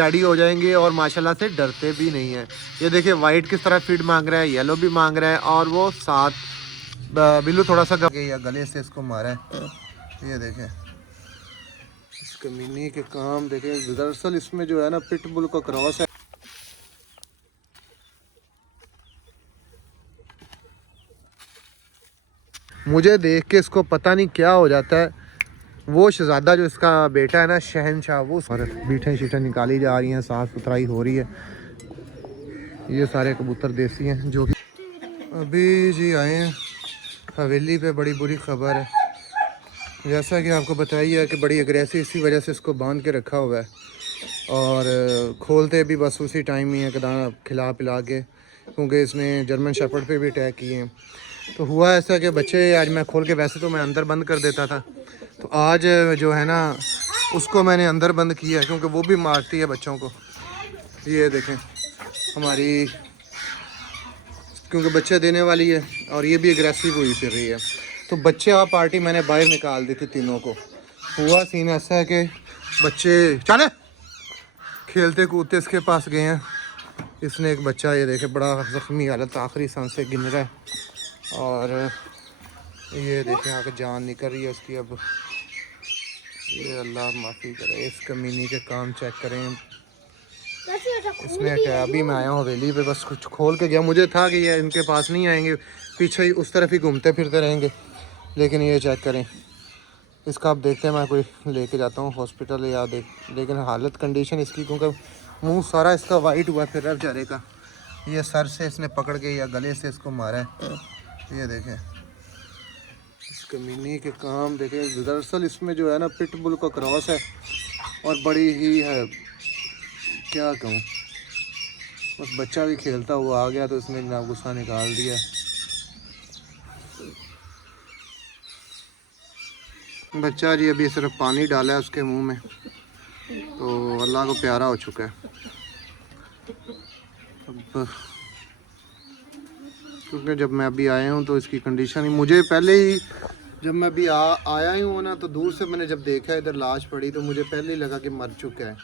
Ready हो जाएंगे और माशाल्लाह से डरते भी नहीं है। ये देखिए वाइट किस तरह फीड मांग रहा है, येलो भी मांग रहा है और वो साथ बिल्लू थोड़ा सा गले से इसको मारा है। ये देखें इस कमीने के काम देखें। दरअसल इसमें जो है ना पिटबुल का क्रॉस है। मुझे देख के इसको पता नहीं क्या हो जाता है। वो शहजादा जो इसका बेटा है ना शहनशाह, वो बीठें शीठें निकाली जा रही हैं, साफ़ सुथराई हो रही है। ये सारे कबूतर देसी हैं जो कि अभी जी आए हैं हवेली पे। बड़ी बुरी खबर है, जैसा कि आपको बताइए कि बड़ी अग्रेसिव, इसी वजह से इसको बांध के रखा हुआ है और खोलते भी बस उसी टाइम ही है कि दाना खिला पिला के, क्योंकि इसने जर्मन शेफर्ड पे भी अटैक किए हैं। तो हुआ ऐसा कि बच्चे आज मैं खोल के, वैसे तो मैं अंदर बंद कर देता था, तो आज जो है ना उसको मैंने अंदर बंद किया क्योंकि वो भी मारती है बच्चों को। ये देखें हमारी, क्योंकि बच्चे देने वाली है और ये भी एग्रेसिव हुई फिर रही है। तो बच्चे आप पार्टी मैंने बाहर निकाल दी थी तीनों को। हुआ सीन ऐसा है कि बच्चे चले खेलते कूदते इसके पास गए हैं। इसने एक बच्चा, ये देखे बड़ा ज़ख्मी हालत, आखिरी सांसें गिन रहा है और ये देखें आगे जान निकल रही है उसकी। अब ये अल्लाह माफ़ी करे, इस कमीनी के काम चेक करें। इसने क्या, अभी मैं आया हूँ हवेली पे, बस कुछ खोल के गया। मुझे था कि ये इनके पास नहीं आएंगे, पीछे ही उस तरफ ही घूमते फिरते रहेंगे, लेकिन ये चेक करें इसका। अब देखते हैं, मैं कोई लेके जाता हूँ हॉस्पिटल या देख, लेकिन हालत कंडीशन इसकी, क्योंकि मुंह सारा इसका वाइट हुआ फिर रहा बेचारे का। ये सर से इसने पकड़ के या गले से इसको मारा है। ये देखें इस कमीने के काम देखें। दरअसल इसमें जो है ना पिटबुल का क्रॉस है और बड़ी ही है, क्या कहूँ, बस बच्चा भी खेलता हुआ आ गया तो इसने ना गुस्सा निकाल दिया। बच्चा जी अभी सिर्फ पानी डाला है उसके मुंह में, तो अल्लाह को प्यारा हो चुका है। अब क्योंकि जब मैं अभी आया हूँ तो इसकी कंडीशन ही, मुझे पहले ही जब मैं अभी आया ही हूँ ना, तो दूर से मैंने जब देखा इधर लाश पड़ी तो मुझे पहले ही लगा कि मर चुका है।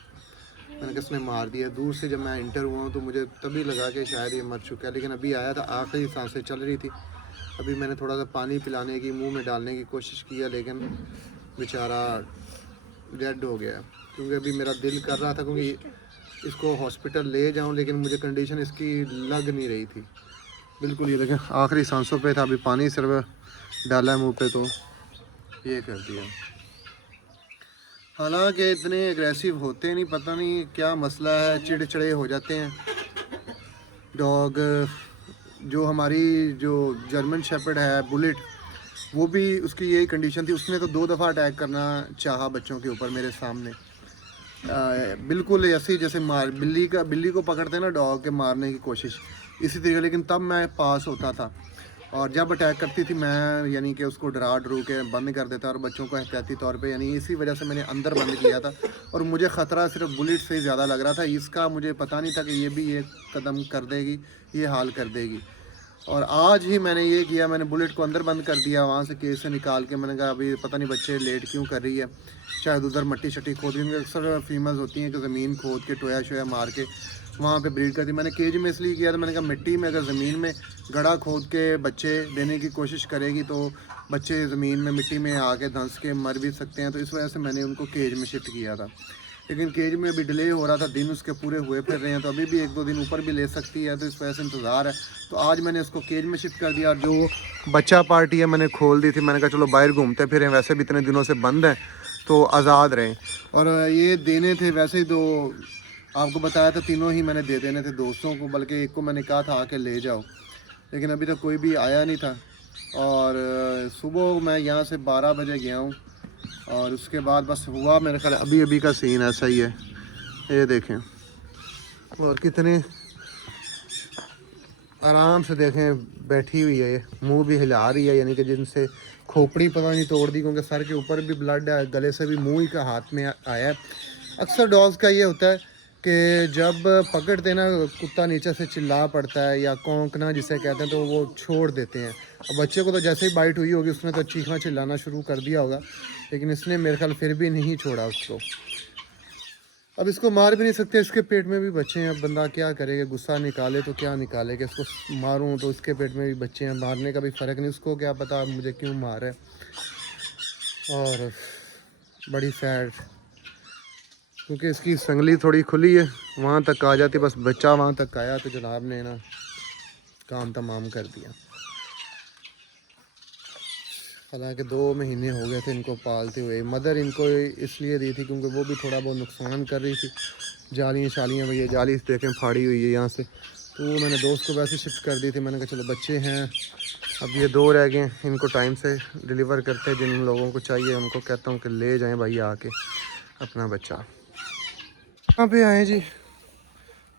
मैंने किसने मार दिया। दूर से जब मैं इंटर हुआ हूँ तो मुझे तभी लगा कि शायद ये मर चुका है, लेकिन अभी आया था आखिरी सांसें चल रही थी। अभी मैंने थोड़ा सा पानी पिलाने की, मुंह में डालने की कोशिश किया, लेकिन बेचारा डेड हो गया। क्योंकि अभी मेरा दिल कर रहा था क्योंकि इसको हॉस्पिटल ले जाऊं, लेकिन मुझे कंडीशन इसकी लग नहीं रही थी बिल्कुल। ये देखें आखिरी सांसों पे था, अभी पानी सिर्फ डाला है मुँह पे तो ये कर दिया। हालांकि इतने एग्रेसिव होते नहीं, पता नहीं क्या मसला है, चिड़चिड़े हो जाते हैं डॉग। जो हमारी जो जर्मन शेपर्ड है बुलेट, वो भी उसकी यही कंडीशन थी। उसने तो 2 दफ़ा अटैक करना चाहा बच्चों के ऊपर मेरे सामने, बिल्कुल ऐसे ही जैसे बिल्ली को पकड़ते हैं ना डॉग के, मारने की कोशिश इसी तरीके। लेकिन तब मैं पास होता था और जब अटैक करती थी मैं यानी कि उसको डरा डरू के बंद कर देता और बच्चों को एहतियाती तौर पे, यानी इसी वजह से मैंने अंदर बंद किया था। और मुझे ख़तरा सिर्फ बुलेट से ही ज़्यादा लग रहा था, इसका मुझे पता नहीं था कि ये भी ये कदम कर देगी, ये हाल कर देगी। और आज ही मैंने ये किया, मैंने बुलेट को अंदर बंद कर दिया, वहाँ से केस से निकाल के। मैंने कहा अभी पता नहीं बच्चे लेट क्यों कर रही है, शायद उधर मट्टी शट्टी खोद, क्योंकि अक्सर फीमेल्स होती हैं कि ज़मीन खोद के टोया शोया मार के वहाँ पे ब्रीड करती। मैंने केज में इसलिए किया था, मैंने कहा मिट्टी में अगर ज़मीन में गड़ा खोद के बच्चे देने की कोशिश करेगी तो बच्चे ज़मीन में मिट्टी में आके धंस के मर भी सकते हैं। तो इस वजह से मैंने उनको केज में शिफ्ट किया था, लेकिन केज में अभी डिले हो रहा था, दिन उसके पूरे हुए फिर रहे हैं, तो अभी भी 1-2 दिन ऊपर भी ले सकती है, तो इस वजह से इंतज़ार है। तो आज मैंने इसको केज में शिफ्ट कर दिया और जो बच्चा पार्टी है मैंने खोल दी थी। मैंने कहा चलो बाहर घूमते फिरें, वैसे भी इतने दिनों से बंद हैं तो आज़ाद रहें। और ये देने थे वैसे ही, तो आपको बताया था तीनों ही मैंने दे देने थे दोस्तों को, बल्कि एक को मैंने कहा था आके ले जाओ, लेकिन अभी तक कोई भी आया नहीं था। और सुबह मैं यहाँ से 12 बजे गया हूँ और उसके बाद बस हुआ मेरे ख्याल अभी का सीन ऐसा ही है। ये देखें और कितने आराम से देखें बैठी हुई है, ये मुंह भी हिला रही है, यानी कि जिनसे खोपड़ी पता नहीं तोड़ दी, क्योंकि सर के ऊपर भी ब्लड है, गले से भी मुंह ही का हाथ में आया है। अक्सर डॉग्स का ये होता है कि जब पकड़ते ना कुत्ता नीचे से चिल्ला पड़ता है या कौंकना जिसे कहते हैं, तो वो छोड़ देते हैं। और बच्चे को तो जैसे ही बाइट हुई होगी उसने तो चीखना चिल्लाना शुरू कर दिया होगा, लेकिन इसने मेरे ख्याल फिर भी नहीं छोड़ा उसको। अब इसको मार भी नहीं सकते, इसके पेट में भी बच्चे हैं। अब बंदा क्या करेगा, गुस्सा निकाले तो क्या निकाले, कि इसको मारूं तो इसके पेट में भी बच्चे हैं, मारने का भी फ़र्क नहीं, उसको क्या पता मुझे क्यों मार है। और बड़ी सैड, क्योंकि इसकी संगली थोड़ी खुली है, वहाँ तक आ जाती, बस बच्चा वहाँ तक आया तो जनाब ने ना काम तमाम कर दिया। हालांकि 2 महीने हो गए थे इनको पालते हुए। मदर इनको इसलिए दी थी क्योंकि वो भी थोड़ा बहुत नुकसान कर रही थी। जालियाँ शालियाँ, ये जाली देखें फाड़ी हुई है यहाँ से, तो वो मैंने दोस्त को वैसे शिफ्ट कर दी थी। मैंने कहा चलो बच्चे हैं, अब ये 2 रह गए, इनको टाइम से डिलीवर करते हैं। जिन लोगों को चाहिए उनको कहता हूँ कि ले जाएँ भाई आके अपना बच्चा। यहाँ पे आए जी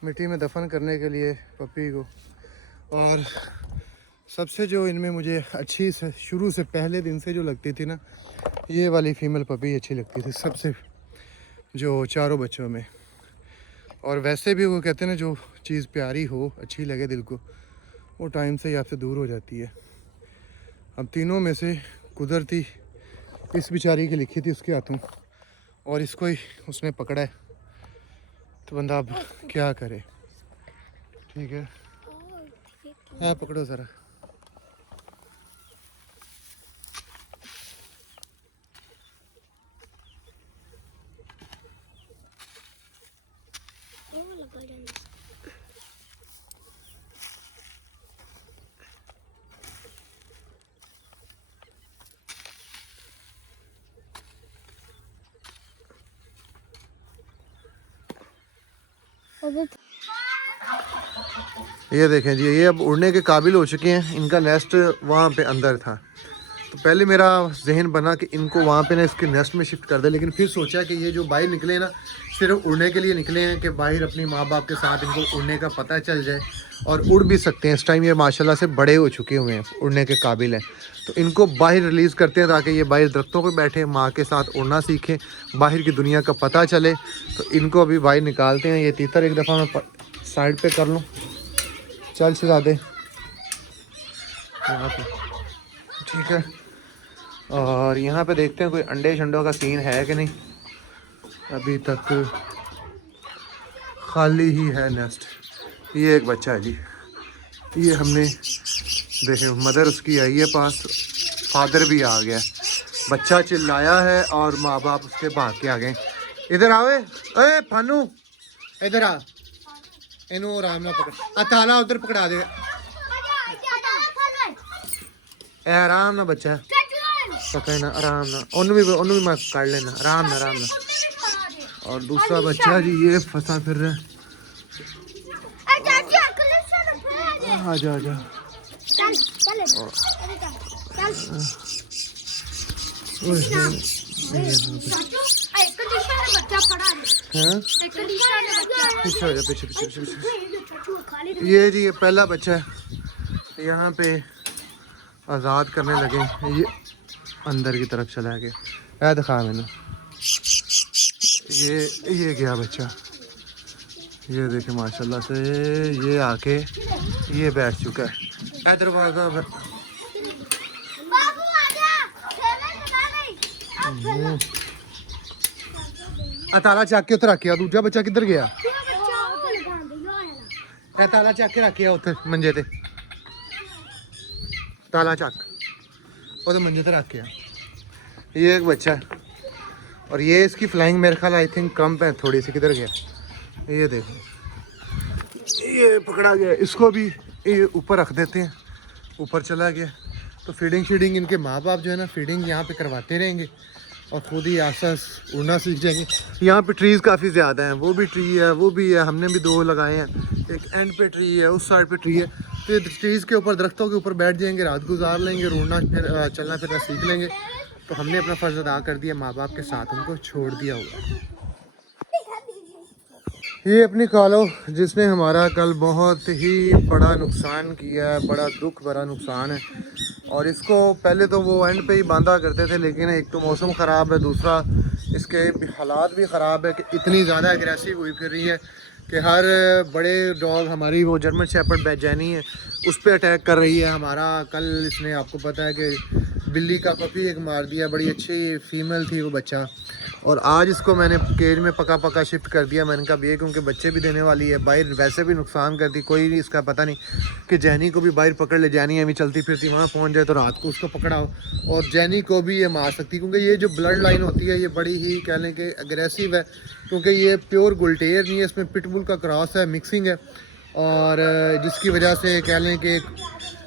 मिट्टी में दफन करने के लिए पपी को। और सबसे जो इनमें मुझे अच्छी से शुरू से पहले दिन से जो लगती थी ना, ये वाली फ़ीमेल पपी अच्छी लगती थी सबसे, जो चारों बच्चों में। और वैसे भी वो कहते हैं ना, जो चीज़ प्यारी हो, अच्छी लगे दिल को, वो टाइम से ही आपसे दूर हो जाती है। अब तीनों में से कुदरती इस बेचारी की लिखी थी उसके हाथों, और इसको ही उसने पकड़ा है, तो बंदा अब क्या करे। ठीक है, हाँ पकड़ो ज़रा। ये देखें जी, ये अब उड़ने के काबिल हो चुके हैं। इनका नेस्ट वहाँ पे अंदर था, तो पहले मेरा जहन बना कि इनको वहाँ पे ना इसके नेस्ट में शिफ्ट कर दे, लेकिन फिर सोचा कि ये जो बाहर निकले ना, सिर्फ उड़ने के लिए निकले हैं, कि बाहर अपनी माँ बाप के साथ इनको उड़ने का पता चल जाए, और उड़ भी सकते हैं। इस टाइम ये माशाल्लाह से बड़े हो चुके हुए हैं, उड़ने के काबिल हैं, तो इनको बाहर रिलीज़ करते हैं ताकि ये बाहर दरख्तों पर बैठे माँ के साथ उड़ना सीखें, बाहर की दुनिया का पता चले। तो इनको अभी बाहर निकालते हैं। ये तीतर एक दफ़ा मैं साइड पे कर लूँ, चल शहजादे यहाँ पे, ठीक है। और यहाँ पे देखते हैं कोई अंडे शंडों का सीन है कि नहीं। अभी तक खाली ही है नेस्ट। ये एक बच्चा है जी, ये हमने देखे, मदर उसकी आई है पास, फादर भी आ गया, बच्चा चिल्लाया है और माँ बाप उसके भाग के आ गए। इधर आवे, ए फानू इधर आ, इनू आराम ना पकड़, ताला उधर पकड़ा दे, आराम ना बच्चा पकड़ ना, आराम ना, उन्होंने भी मैं काट लेना, आराम ना आराम ना। और दूसरा बच्चा जी ये फंसा फिर रहा है, आजा आजा। पीछे हो जा, पीछे पीछे पीछे पीछे। ये जी ये पहला बच्चा है, यहाँ पे आज़ाद करने लगे, ये अंदर की तरफ चला गया। दिखा मैंने, ये गया बच्चा, ये देखे माशाल्लाह से ये आके ये बैठ चुका है। दरवाजा ताला चक के उत्ते रखिया। दूजा बच्चा किधर गया? ताला चक के रखिया उत्ते मंजे ते, ताला चक वो मंजे ते रखिया। ये एक बच्चा है, और ये इसकी फ्लाइंग मेरे ख्याल आई थिंक कम है थोड़ी सी। किधर गया? ये देखो, ये पकड़ा गया। इसको भी ये ऊपर रख देते हैं, ऊपर चला गया। तो फीडिंग शीडिंग इनके माँ बाप जो है ना, फीडिंग यहाँ पे करवाते रहेंगे, और ख़ुद ही आसास उड़ना सीख जाएंगे। यहाँ पे ट्रीज़ काफ़ी ज़्यादा हैं, वो भी ट्री है, वो भी है, हमने भी 2 लगाए हैं। एक एंड पे ट्री है, उस साइड पे ट्री है। तो ये ट्रीज़ के ऊपर, दरख्तों के ऊपर बैठ जाएंगे, रात गुजार लेंगे, उड़ना फिर चलना फिरना सीख लेंगे। तो हमने अपना फ़र्ज़ अदा कर दिया, माँ बाप के साथ उनको छोड़ दिया हुआ। ये अपनी कालो जिसने हमारा कल बहुत ही बड़ा नुकसान किया है, बड़ा दुख भरा नुकसान है। और इसको पहले तो वो एंड पे ही बांधा करते थे, लेकिन एक तो मौसम ख़राब है, दूसरा इसके हालात भी ख़राब है कि इतनी ज़्यादा एग्रेसिव हुई फिर रही है कि हर बड़े डॉग, हमारी वो जर्मन शेपर्ड बैजानी है, उस पर अटैक कर रही है। हमारा कल इसने, आपको पता है कि बिल्ली का पपी एक मार दिया, बड़ी अच्छी फीमेल थी वो बच्चा, और आज इसको मैंने केज में पका पका शिफ्ट कर दिया। मैंने कहा ये क्योंकि बच्चे भी देने वाली है, बाहर वैसे भी नुकसान करती, कोई नहीं इसका पता नहीं कि जैनी को भी बाहर पकड़ ले, जैनी अभी चलती फिरती वहाँ पहुँच जाए तो रात को उसको पकड़ा हो, और जैनी को भी ये मार सकती, क्योंकि ये जो ब्लड लाइन होती है ये बड़ी ही कह लें कि अग्रेसिव है, क्योंकि ये प्योर गुलटेर नहीं है, इसमें पिटबुल का क्रॉस है, मिक्सिंग है, और जिसकी वजह से कह लें कि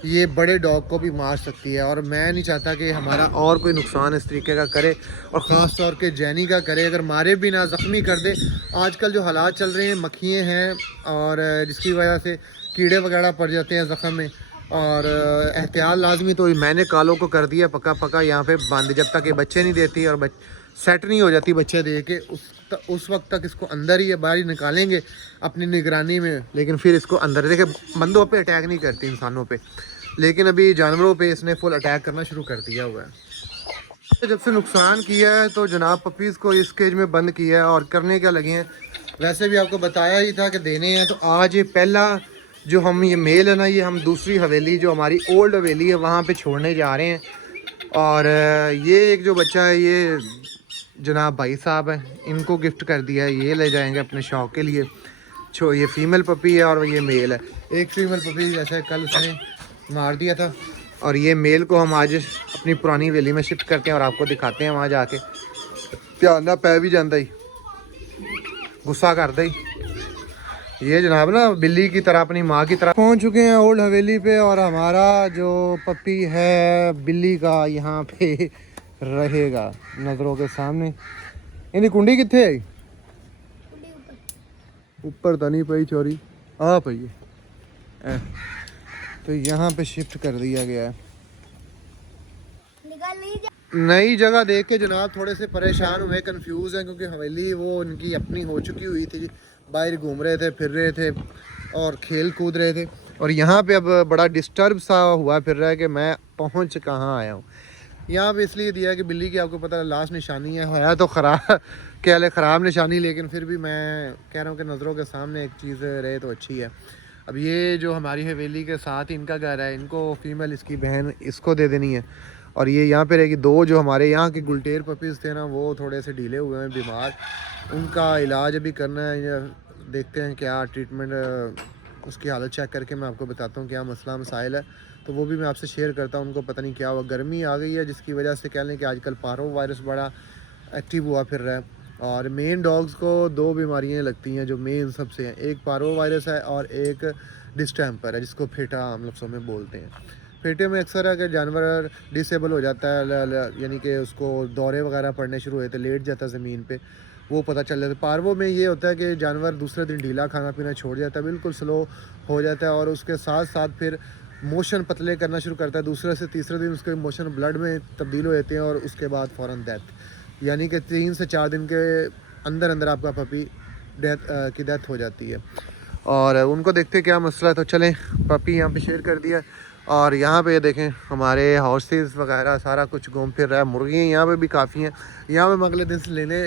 ये बड़े डॉग को भी मार सकती है। और मैं नहीं चाहता कि हमारा और कोई नुकसान इस तरीके का करे, और ख़ास तौर पे जैनी का करे, अगर मारे भी ना ज़ख्मी कर दे। आजकल जो हालात चल रहे हैं, मक्खियाँ हैं, और जिसकी वजह से कीड़े वगैरह पड़ जाते हैं ज़ख़म में, और एहतियात लाजमी। तो मैंने कालों को कर दिया पका पका यहाँ पे बंद, जब तक ये बच्चे नहीं देती और सेट नहीं हो जाती बच्चे दे के, उस वक्त तक इसको अंदर ही बाहर ही निकालेंगे अपनी निगरानी में। लेकिन फिर इसको अंदर देखे, बंदों पे अटैक नहीं करती, इंसानों पे, लेकिन अभी जानवरों पे इसने फुल अटैक करना शुरू कर दिया हुआ है। जब से नुकसान किया है तो जनाब पपीज़ को इस केज में बंद किया है, और करने क्या लगे हैं, वैसे भी आपको बताया ही था कि देने हैं। तो आज ये पहला जो हम ये मेल है ना, ये हम दूसरी हवेली जो हमारी ओल्ड हवेली है वहाँ पे छोड़ने जा रहे हैं। और ये एक जो बच्चा है ये जनाब भाई साहब है, इनको गिफ्ट कर दिया है, ये ले जाएंगे अपने शौक़ के लिए। ये फीमेल पपी है और ये मेल है। एक फीमेल पपी जैसे कल उसने मार दिया था, और ये मेल को हम आज अपनी पुरानी हवेली में शिफ्ट करते हैं और आपको दिखाते हैं वहाँ जाके। ध्यान ना पै भी जाता ही, गुस्सा करता ही। ये जनाब ना बिल्ली की तरह, अपनी माँ की तरह पहुँच चुके हैं ओल्ड हवेली पे, और हमारा जो पपी है बिल्ली का यहाँ पे रहेगा नज़रों के सामने। इनकी कुंडी कितने है? ऊपर तो नहीं पई चोरी, आ पई है, तो यहाँ पे शिफ्ट कर दिया गया है। नई जगह देख के जनाब थोड़े से परेशान हुए, कंफ्यूज हैं, क्योंकि हवेली वो उनकी अपनी हो चुकी हुई थी, बाहर घूम रहे थे, फिर रहे थे और खेल कूद रहे थे, और यहाँ पे अब बड़ा डिस्टर्ब सा हुआ फिर रहा है कि मैं पहुँच कहाँ आया हूँ। यहाँ पे इसलिए दिया कि बिल्ली की आपको पता है लास्ट निशानी है तो ख़राब क्या ले ख़राब निशानी, लेकिन फिर भी मैं कह रहा हूँ कि नज़रों के सामने एक चीज़ रहे तो अच्छी है। अब ये जो हमारी हवेली के साथ इनका घर है, इनको फीमेल इसकी बहन इसको दे देनी है, और ये यहाँ पे रहेगी। दो जो हमारे यहाँ के गुलटेर पपीज़ थे ना, वो थोड़े से ढीले हुए हैं, बीमार, उनका इलाज अभी करना है। देखते हैं क्या ट्रीटमेंट, उसकी हालत चेक करके मैं आपको बताता हूँ क्या मसला मसाइल है, तो वो भी मैं आपसे शेयर करता हूँ। उनको पता नहीं क्या हुआ, गर्मी आ गई है जिसकी वजह से कह लें कि आजकल पारो वायरस बड़ा एक्टिव हुआ फिर रहा है। और मेन डॉग्स को दो बीमारियाँ लगती हैं जो मेन सबसे हैं, एक पारो वायरस है और एक डिस्टेम्पर है, जिसको फेटा आम लफ्ज़ों में बोलते हैं। फेटे में अक्सर है कि जानवर डिसेबल हो जाता है, यानी कि उसको दौरे वगैरह पड़ने शुरू हुए थे, लेट जाता है ज़मीन पे, वो पता चल जाता है। पार्वो में ये होता है कि जानवर दूसरे दिन ढीला खाना पीना छोड़ जाता है, बिल्कुल स्लो हो जाता है, और उसके साथ साथ फिर मोशन पतले करना शुरू करता है। दूसरे से तीसरे दिन उसके मोशन ब्लड में तब्दील हो जाते हैं, और उसके बाद फ़ौरन डेथ, यानी कि 3 से 4 दिन के अंदर अंदर आपका पपी की डेथ हो जाती है। और उनको देखते क्या मसला है, तो चलें पपी यहाँ पे शेयर कर दिया। और यहाँ पे देखें हमारे हॉर्सेस वगैरह सारा कुछ घूम फिर रहा है, मुर्गियाँ यहाँ पे भी काफ़ी हैं। यहाँ पे मैं अगले दिन से लेने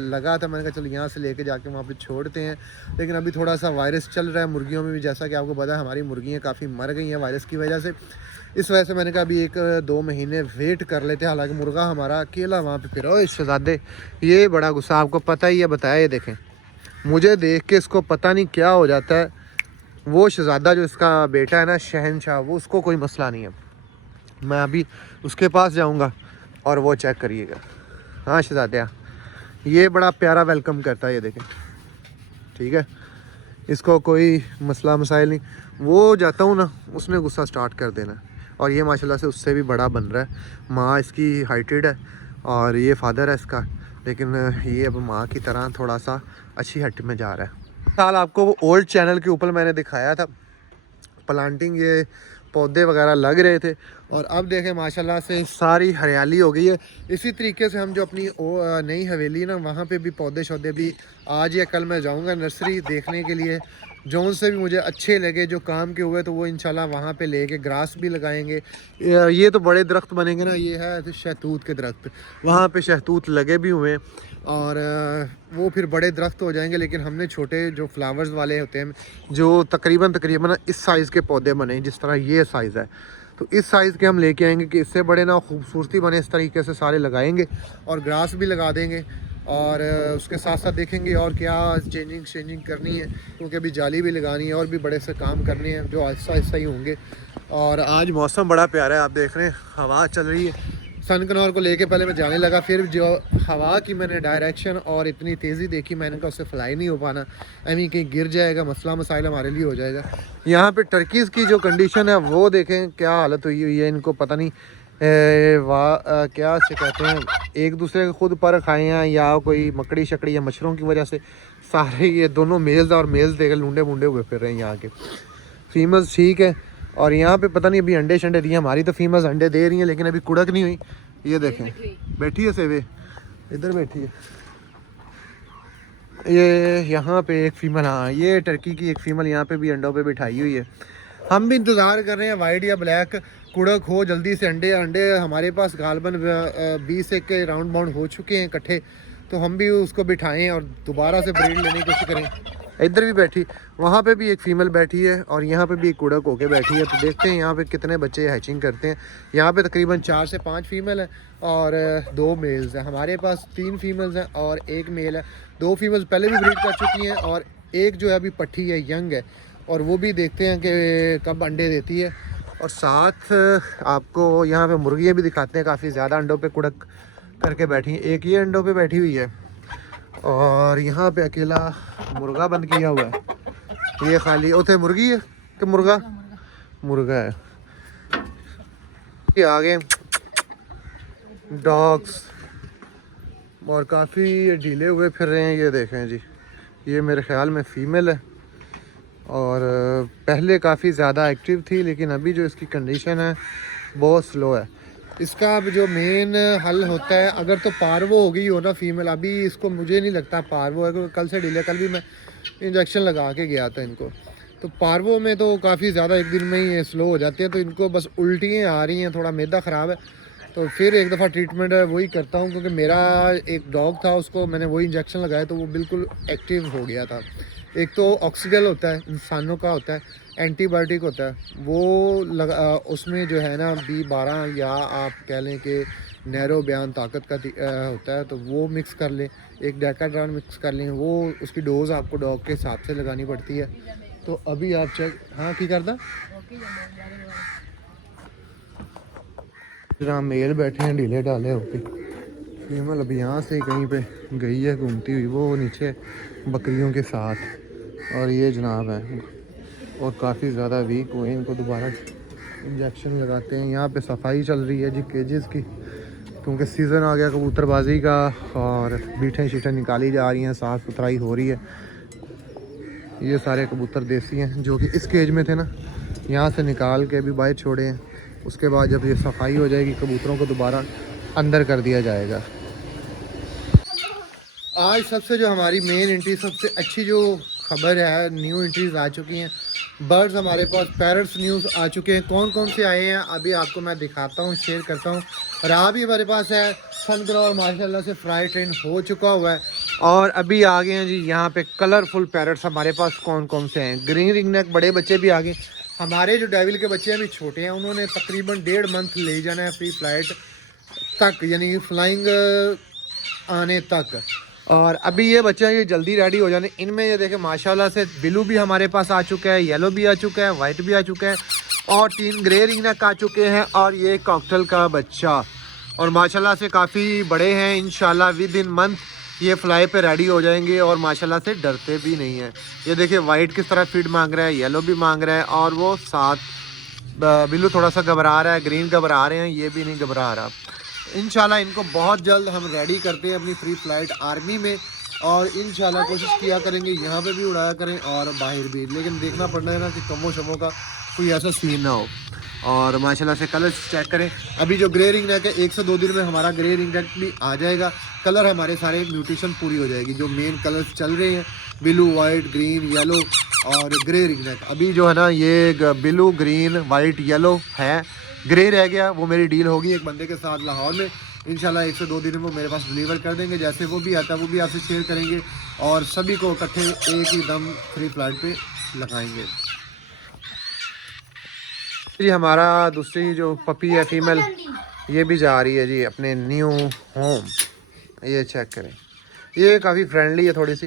लगा था, मैंने कहा चलो यहाँ से लेके जाके वहाँ पे छोड़ते हैं, लेकिन अभी थोड़ा सा वायरस चल रहा है मुर्गियों में भी, जैसा कि आपको पता है हमारी मुर्गियाँ काफ़ी मर गई हैं वायरस की वजह से। इस वजह से मैंने कहा अभी 1-2 महीने वेट कर लेते हैं। हालांकि मुर्गा हमारा अकेला वहाँ पे फिर, ओ शहजादे ये बड़ा गुस्सा, आपको पता ही है, बताया, ये देखें मुझे देख के इसको पता नहीं क्या हो जाता है। वो शहजादा जो इसका बेटा है ना, शहनशाह, वो उसको कोई मसला नहीं है। मैं अभी उसके पास जाऊंगा और वो चेक करिएगा। हाँ शहजादा, ये बड़ा प्यारा वेलकम करता है, ये देखें, ठीक है, इसको कोई मसला मसाइल नहीं। वो जाता हूँ ना, उसने गुस्सा स्टार्ट कर देना। और ये माशाल्लाह से उससे भी बड़ा बन रहा है। माँ इसकी हाइटेड है और ये फादर है इसका, लेकिन ये अब माँ की तरह थोड़ा सा अच्छी हट में जा रहा है। साल आपको वो ओल्ड चैनल के ऊपर मैंने दिखाया था प्लांटिंग, ये पौधे वगैरह लग रहे थे, और अब देखें माशाल्लाह से सारी हरियाली हो गई है। इसी तरीके से हम जो अपनी नई हवेली ना, वहाँ पे भी पौधे शौधे भी आज या कल मैं जाऊँगा नर्सरी देखने के लिए, जौन से भी मुझे अच्छे लगे जो काम के हुए, तो वो इंशाल्लाह वहाँ पे लेके ग्रास भी लगाएंगे। ये तो बड़े दरख्त बनेंगे ना, ये है शहतूत के दरख्त, वहाँ पे शहतूत लगे भी हुए हैं, और वो फिर बड़े दरख्त हो जाएंगे। लेकिन हमने छोटे जो फ्लावर्स वाले होते हैं, जो तकरीबन इस साइज़ के पौधे बने, जिस तरह ये साइज़ है, तो इस साइज़ के हम लेके आएंगे कि इससे बड़े ना खूबसूरती बने, इस तरीके से सारे लगाएंगे और ग्रास भी लगा देंगे। और उसके साथ साथ देखेंगे और क्या चेंजिंग करनी है, क्योंकि अभी जाली भी लगानी है और भी बड़े से काम करने हैं जो आहिस्ता आहिस्ता ही होंगे। और आज मौसम बड़ा प्यारा है, आप देख रहे हैं हवा चल रही है। सन कनौर को लेके पहले मैं जाने लगा, फिर जो हवा की मैंने डायरेक्शन और इतनी तेज़ी देखी, मैंने कहा उससे फ्लाई नहीं हो पाना, ऐवी कहीं गिर जाएगा, मसला मसाइल हमारे लिए हो जाएगा। यहाँ पे टर्कीज़ की जो कंडीशन है वो देखें क्या हालत हुई है, इनको पता नहीं क्या से कहते हैं, एक दूसरे के खुद पर खाए हैं या कोई मकड़ी शकड़ी या मच्छरों की वजह से सारे ये दोनों मेल्स और मेल्स देखे लूंडे मुंडे हुए फिर रहे हैं। यहाँ के फीमेल्स ठीक है, और यहाँ पे पता नहीं अभी अंडे शंडे दिए, हमारी तो फीमेल्स अंडे दे रही हैं लेकिन अभी कुड़क नहीं हुई। ये देखें बैठी है सेवे, इधर बैठी है ये, यहाँ पे एक फ़ीमेल, हाँ ये टर्की की एक फ़ीमेल यहाँ पे भी अंडों पे बिठाई हुई है। हम भी इंतज़ार कर रहे हैं वाइट या ब्लैक कुड़क हो जल्दी से। अंडे हमारे पास गालबन 20 एक के राउंड बाउंड हो चुके हैं इकट्ठे, तो हम भी उसको बिठाएं और दोबारा से ब्रीड लेने की कोशिश करें। इधर भी बैठी, वहाँ पे भी एक फ़ीमेल बैठी है और यहाँ पे भी एक कुड़क होके बैठी है। तो देखते हैं यहाँ पे कितने बच्चे हैचिंग करते हैं। यहाँ पे तकरीबन 4 से 5 फीमेल हैं और 2 मेल्स हैं। हमारे पास 3 फीमेल्स हैं और 1 मेल है। 2 फीमेल्स पहले भी ब्रीड कर चुकी हैं और एक जो है अभी पट्टी है, यंग है, और वो भी देखते हैं कि कब अंडे देती है। और साथ आपको यहाँ पे मुर्गियाँ भी दिखाते हैं, काफ़ी ज़्यादा अंडों पे कुड़क करके बैठी हैं। एक ये अंडों पे बैठी हुई है और यहाँ पे अकेला मुर्गा बंद किया हुआ है। ये खाली उसे मुर्गी है कि मुर्गा मुर्गा है। ये आगे डॉग्स और काफ़ी ढीले हुए फिर रहे हैं। ये देखें जी, ये मेरे ख्याल में फ़ीमेल है और पहले काफ़ी ज़्यादा एक्टिव थी, लेकिन अभी जो इसकी कंडीशन है बहुत स्लो है। इसका अब जो मेन हल होता है, अगर तो पारवो हो गई हो ना फीमेल, अभी इसको मुझे नहीं लगता पारवो है, क्योंकि कल से डिले, कल भी मैं इंजेक्शन लगा के गया था इनको। तो पारवो में तो काफ़ी ज़्यादा एक दिन में ही स्लो हो जाते हैं, तो इनको बस उल्टियाँ आ रही हैं, थोड़ा मैदा ख़राब है, तो फिर एक दफ़ा ट्रीटमेंट वही करता हूँ, क्योंकि मेरा एक डॉग था उसको मैंने वही इंजेक्शन लगाया तो वो बिल्कुल एक्टिव हो गया था। एक तो ऑक्सीजन होता है, इंसानों का होता है, एंटीबायोटिक होता है, वो उसमें जो है ना B12 या आप कह लें कि नैरो बयान ताकत का होता है, तो वो मिक्स कर लें, एक डेकाड्रान मिक्स कर लें, वो उसकी डोज़ आपको डॉग के हिसाब से लगानी पड़ती है। तो अभी आप चेक, हाँ की करदा जहाँ मेल बैठे हैं ढीले डाले होके, फीमेल अभी यहाँ से कहीं पे गई है घूमती हुई, वो नीचे बकरियों के साथ, और ये जनाब है और काफ़ी ज़्यादा वीक हुए, इनको दोबारा इंजेक्शन लगाते हैं। यहाँ पे सफाई चल रही है जी केजेस की, क्योंकि सीज़न आ गया कबूतरबाजी का और बीठें शीठें निकाली जा रही हैं, साफ़ सुथराई हो रही है। ये सारे कबूतर देसी हैं जो कि इस केज में थे ना, यहाँ से निकाल के अभी बाहर छोड़े हैं। उसके बाद जब ये सफाई हो जाएगी कबूतरों को दोबारा अंदर कर दिया जाएगा। आज सबसे जो हमारी मेन एंट्री, सबसे अच्छी जो खबर है, न्यू एंट्रीज आ चुकी हैं। बर्ड्स हमारे पास पैरट्स न्यूज़ आ चुके हैं। कौन कौन से आए हैं अभी आपको मैं दिखाता हूँ, शेयर करता हूँ। राह भी हमारे पास है, सनग्रॉर माशाल्लाह से फ्राई ट्रेन हो चुका हुआ है और अभी आ गए हैं जी यहाँ पे कलरफुल पैरट्स हमारे पास। कौन कौन से हैं, ग्रीन रिंगनेक बड़े बच्चे भी आ गए। हमारे जो डेविल के बच्चे हैं अभी छोटे हैं, उन्होंने तकरीबन 1.5 मंथ ले जाना है फ्री फ्लाइट तक, यानी फ्लाइंग आने तक। और अभी ये बच्चे ये जल्दी रेडी हो जाने। इनमें ये देखें माशाल्लाह से ब्लू भी हमारे पास आ चुका है, येलो भी आ चुका है, वाइट भी आ चुका है और 3 ग्रे रिंगनेक आ चुके हैं और ये कॉकटेल का बच्चा, और माशाल्लाह से काफ़ी बड़े हैं। इंशाल्लाह विद इन मंथ ये फ्लाई पे रेडी हो जाएंगे और माशाल्लाह से डरते भी नहीं हैं। ये देखिए वाइट किस तरह फीड मांग रहा है, येलो भी मांग रहा है और वो साथ ब्लू थोड़ा सा घबरा रहा है, ग्रीन घबरा रहे हैं, ये भी नहीं घबरा रहा। इंशाल्लाह इनको बहुत जल्द हम रेडी करते हैं अपनी फ्री फ्लाइट आर्मी में, और इंशाल्लाह कोशिश किया करेंगे यहाँ पे भी उड़ाया करें और बाहर भी, लेकिन देखना पड़ना है ना कि कमो शमो का कोई ऐसा सीन ना हो। और माशाल्लाह से कलर चेक करें, अभी जो ग्रे रिंग नेक है 1 से 2 दिन में हमारा ग्रे रिंग नेक भी आ जाएगा। कलर हमारे सारे म्यूटेशन पूरी हो जाएगी, जो मेन कलर्स चल रहे हैं ब्लू वाइट ग्रीन येलो और ग्रे रिंग नेक। अभी जो है ना ये ब्लू ग्रीन वाइट येलो है, ग्रे रह गया, वो मेरी डील होगी एक बंदे के साथ लाहौर में। इंशाल्लाह 1 से 2 दिन में वो मेरे पास डिलीवर कर देंगे। जैसे वो भी आता है वो भी आपसे शेयर करेंगे और सभी को इकट्ठे एक ही दम फ्री फ्लाइट पे लगाएंगे जी। हमारा दूसरी जो पपी है फीमेल, ये भी जा रही है जी अपने न्यू होम। ये चेक करें, ये काफ़ी फ्रेंडली है थोड़ी सी,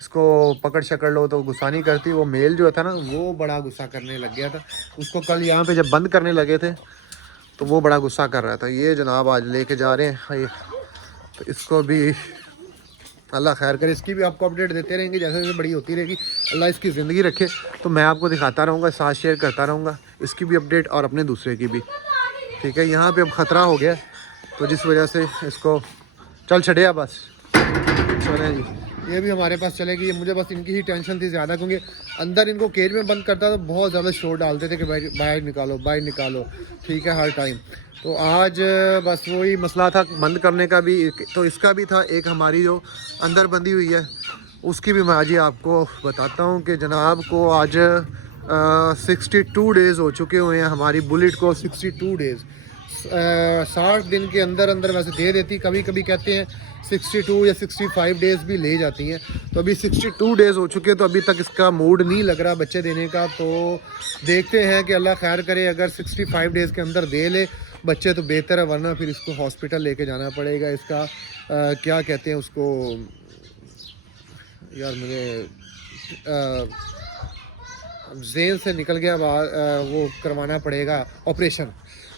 इसको पकड़ शकड़ लो तो गुस्सा नहीं करती। वो मेल जो था ना वो बड़ा गुस्सा करने लग गया था, उसको कल यहाँ पे जब बंद करने लगे थे तो वो बड़ा गुस्सा कर रहा था। ये जनाब आज लेके जा रहे हैं ये, तो इसको भी अल्लाह खैर करे, इसकी भी आपको अपडेट देते रहेंगे जैसे जैसे बड़ी होती रहेगी। अल्लाह इसकी ज़िंदगी रखे तो मैं आपको दिखाता रहूँगा, साथ शेयर करता रहूँगा इसकी भी अपडेट और अपने दूसरे की भी, ठीक है। यहाँ पे अब ख़तरा हो गया तो जिस वजह से इसको चल छड़िया बस चलें जी। ये भी हमारे पास चलेगी, ये मुझे बस इनकी ही टेंशन थी ज़्यादा, क्योंकि अंदर इनको केज में बंद करता तो बहुत ज़्यादा शोर डालते थे कि भाई बाहर निकालो बाहर निकालो, ठीक है, हर टाइम। तो आज बस वही मसला था बंद करने का भी, तो इसका भी था। एक हमारी जो अंदर बंदी हुई है उसकी भी मैं आज ही आपको बताता हूँ कि जनाब को आज 62 डेज़ हो चुके हुए हैं हमारी बुलेट को। 62 डेज़ 60 दिन के अंदर अंदर वैसे दे देती, कभी कभी कहते हैं 62 या 65 डेज़ भी ले जाती हैं। तो अभी 62 डेज़ हो चुके हैं तो अभी तक इसका मूड नहीं लग रहा बच्चे देने का। तो देखते हैं कि अल्लाह खैर करे, अगर 65 डेज़ के अंदर दे ले बच्चे तो बेहतर है, वरना फिर इसको हॉस्पिटल लेके जाना पड़ेगा। इसका क्या कहते हैं उसको यार, मुझे जेन से निकल गया वो करवाना पड़ेगा ऑपरेशन,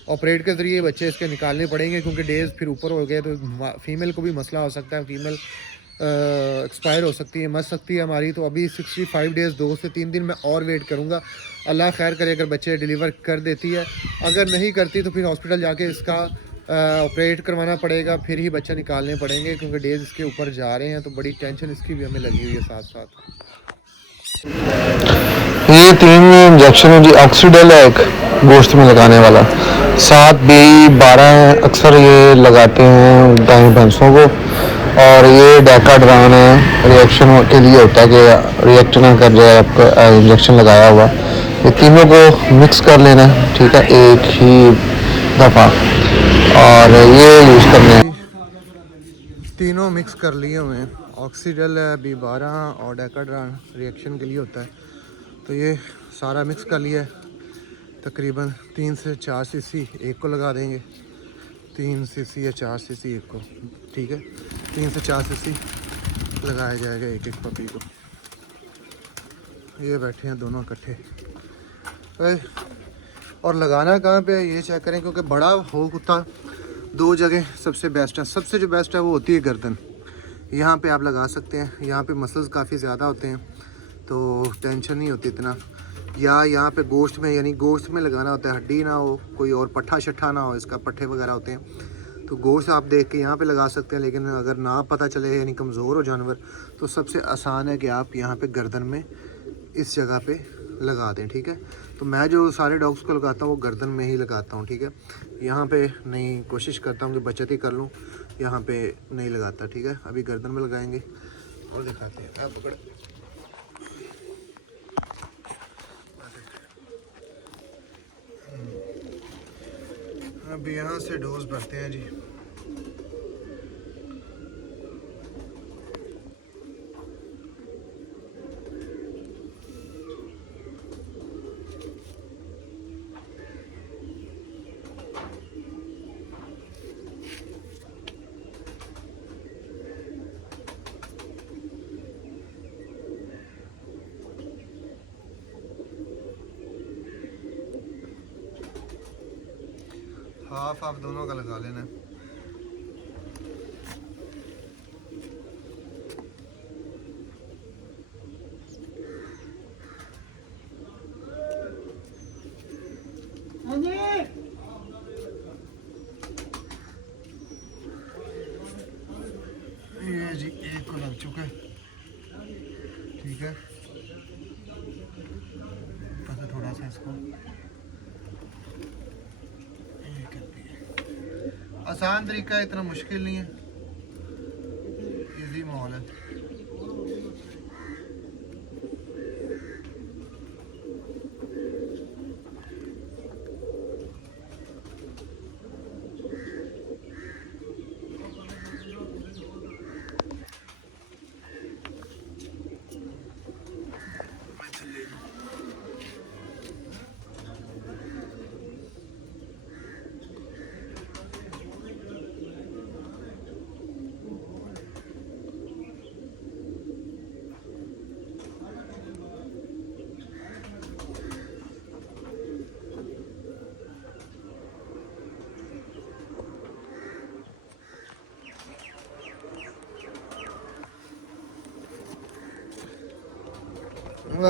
ऑपरेट के ज़रिए बच्चे इसके निकालने पड़ेंगे, क्योंकि डेज़ फिर ऊपर हो गए तो फीमेल को भी मसला हो सकता है, फीमेल एक्सपायर हो सकती है, मर सकती है हमारी। तो अभी 65 डेज़ 2 से 3 दिन मैं और वेट करूँगा। अल्लाह खैर करे अगर बच्चे डिलीवर कर देती है, अगर नहीं करती तो फिर हॉस्पिटल जाके इसका ऑपरेट करवाना पड़ेगा, फिर ही बच्चा निकालने पड़ेंगे, क्योंकि डेज़ इसके ऊपर जा रहे हैं। तो बड़ी टेंशन इसकी भी हमें लगी हुई है साथ साथ। ये 3 इंजेक्शन है जी, ऑक्सीडेल है एक गोश्त में लगाने वाला, 7 B12 है, अक्सर ये लगाते हैं गाय भैंसों को। और ये डेकाड्रान है, रिएक्शन के लिए होता है कि रिएक्ट ना कर जाए आपका इंजेक्शन लगाया हुआ। ये तीनों को मिक्स कर लेना है, ठीक है, एक ही दफ़ा, और ये यूज़ करने हैं। तीनों मिक्स कर लिए हुए हैं, ऑक्सीडेल है, B12 और डेकाड्रान रिएक्शन के लिए होता है। तो ये सारा मिक्स कर लिया है, तकरीबन 3 से 4 सीसी एक को लगा देंगे, 3 सीसी या 4 सीसी एक को, ठीक है, 3 से 4 सीसी लगाया जाएगा एक एक पपी को। ये बैठे हैं दोनों इकट्ठे, और लगाना कहाँ पे है ये चेक करें, क्योंकि बड़ा हो कुत्ता 2 जगह सबसे बेस्ट है। सबसे जो बेस्ट है वो होती है गर्दन, यहाँ पे आप लगा सकते हैं, यहाँ पे मसल्स काफ़ी ज़्यादा होते हैं तो टेंशन नहीं होती इतना। या यहाँ पे गोश्त में, यानी गोश्त में लगाना होता है, हड्डी ना हो, कोई और पट्ठा शट्ठा ना हो, इसका पट्ठे वगैरह होते हैं तो गोश्त आप देख के यहाँ पे लगा सकते हैं। लेकिन अगर ना पता चले यानी कमज़ोर हो जानवर तो सबसे आसान है कि आप यहाँ पे गर्दन में इस जगह पे लगा दें, ठीक है। तो मैं जो सारे डॉग्स को लगाता हूँ वो गर्दन में ही लगाता हूँ, ठीक है। यहाँ पे नहीं, कोशिश करता हूँ कि बचत ही कर लूँ, यहाँ पे नहीं लगाता, ठीक है। अभी गर्दन में लगाएंगे और दिखाते हैं। आप पकड़, अब यहाँ से डोज भरते हैं जी। हाफ आप दोनों का लगा लेना। ये जी एक को लग चुका है, ठीक है। पता थोड़ा सा इसको आसान तरीका है, इतना मुश्किल नहीं है।